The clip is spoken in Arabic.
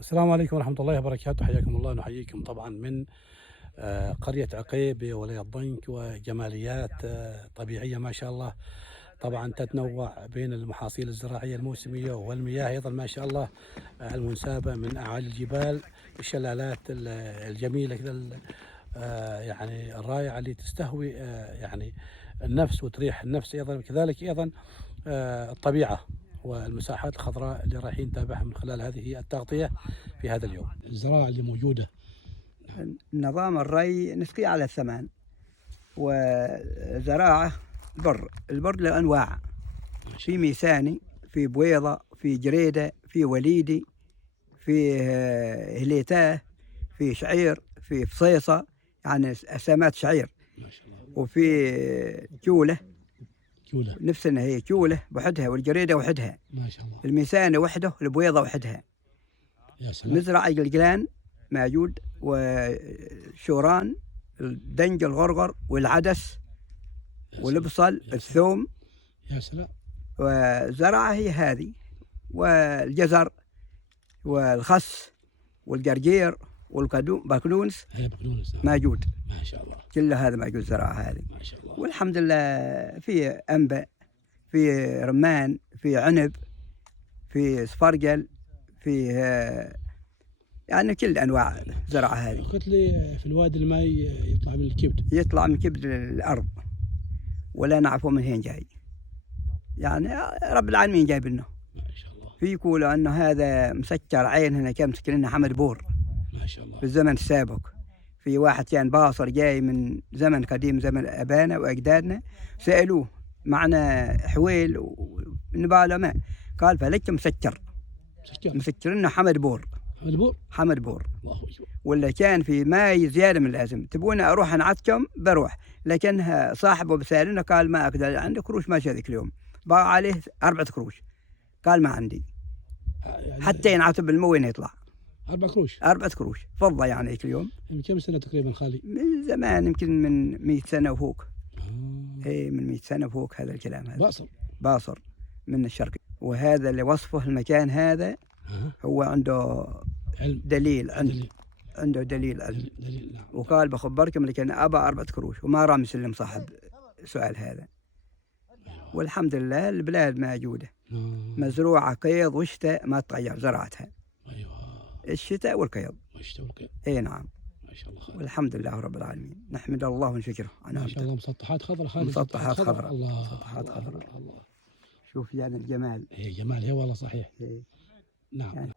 السلام عليكم ورحمة الله وبركاته، حياكم الله. نحييكم طبعا من قرية عقيب بولاية ضنك، وجماليات طبيعية ما شاء الله. طبعا تتنوع بين المحاصيل الزراعية الموسمية والمياه أيضا ما شاء الله المنسابة من أعالي الجبال، الشلالات الجميلة كذا، يعني الرائعة اللي تستهوي يعني النفس وتريح النفس. أيضا كذلك أيضا الطبيعة والمساحات الخضراء اللي رايحين نتابعها من خلال هذه التغطية في هذا اليوم. الزراعة اللي موجودة، نظام الري نسقي على الثمان، وزراعة البر له أنواع، في ميساني، في بويضة، في جريدة، في وليدي، في هليتاه، في شعير، في فصيصة، يعني أسامات شعير، ما شاء الله. وفي كولة نفس إنها هي كولة وحدها، والجريدة وحدها، ما شاء الله. الميساني وحده، البويضة وحدها. يا سلام. نزرع القلقلان موجود، وشوران، الدنج، الغرغر، والعدس، والبصل، الثوم. يا سلام. وزرعة هي هذه، والجزر، والخس، والجرجير، والبقدونس موجود. ما شاء الله. كل هذا موجود، زراعة هذه ما شاء الله. والحمد لله. في أنبا، في رمان، في عنب، في صفرجل، في يعني كل أنواع زراعة هذه. قلت لي في الوادي الماء يطلع من الكبد، يطلع من كبد الأرض، ولا نعرفه من هين جاي، يعني رب العالمين جايب لنا. ما شاء الله. في يقولوا أنه هذا مسكر عين هنا، كان مسكر لنا حمد بور ما شاء الله في الزمن السابق. في واحد كان باصر جاي من زمن قديم، زمن أبانا وأجدادنا، سألوه معنا حويل ونباله ماء، قال فلك مسكر لنا حمد بور. حمد بور. الله أكبر. ولا كان في ماي زيادة من اللازم، تبون أروح أنعتكم بروح، لكنها صاحبه بسالنا قال ما أقدر، عندك قروش ما ذيك اليوم، باع عليه 4 قروش، قال ما عندي، يعني حتى ينعتب بالموين يطلع 4 قروش فضة يعني ذيك اليوم. من كم سنة تقريبا خالي؟ من زمان، يمكن من 100 سنة وفوق. اي من 100 سنة وفوق هذا الكلام. هذا باصر من الشرق، وهذا اللي وصفه المكان هذا هو عنده علم. دليل، عنده دليل علم. نعم. وقال بخبركم لكن أبى 4 قروش، وما رام يسلم صاحب سؤال هذا. والحمد لله البلاد موجودة، مزروعة قيض وشتاء ما تغير زراعتها. ايوه. الشتاء والقيض. اي نعم. ما شاء الله. والحمد لله رب العالمين، نحمد الله ونشكره. ما شاء الله. مسطحات خضراء. مسطحات خضراء. الله. مسطحات خضراء. الله. شوف يعني الجمال. جمال، هي والله صحيح. إيه. نعم. يعني